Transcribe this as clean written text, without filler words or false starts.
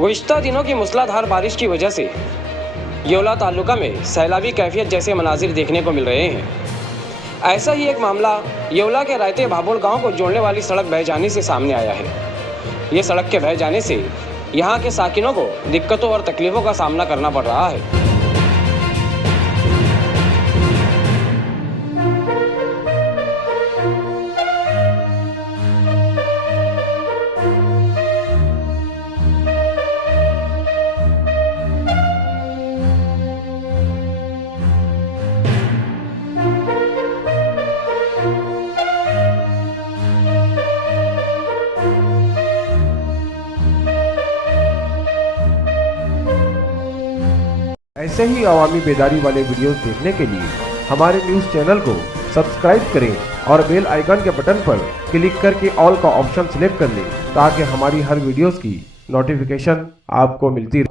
गुज़िश्ता दिनों की मूसलाधार बारिश की वजह से येवला तालुका में सैलाबी कैफियत जैसे मनाजिर देखने को मिल रहे हैं। ऐसा ही एक मामला येवला के रायते भाबोड़ गांव को जोड़ने वाली सड़क बह जाने से सामने आया है। ये सड़क के बह जाने से यहाँ के साकिनों को दिक्कतों और तकलीफ़ों का सामना करना पड़ रहा है। ऐसे ही अवामी बेदारी वाले वीडियोस देखने के लिए हमारे न्यूज़ चैनल को सब्सक्राइब करें और बेल आइकन के बटन पर क्लिक करके ऑल का ऑप्शन सिलेक्ट कर लें ताकि हमारी हर वीडियोस की नोटिफिकेशन आपको मिलती